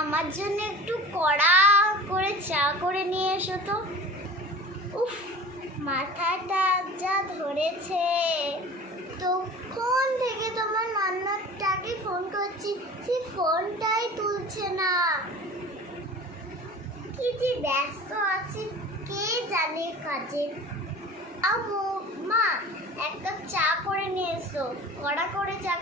আমার জন্য একটু কড়া করে চা করে নিয়ে এসো তো। উফ, মাথাটা যা ধরেছে। তখন থেকে তোমার নান্নাটাকে ফোন করছি, সে ফোনটাই তুলছে না। কি যে ব্যস্ত আছে কে জানে কাজে। মা, এক কাপ চা করে নিয়ে এসো, কড়া করে চা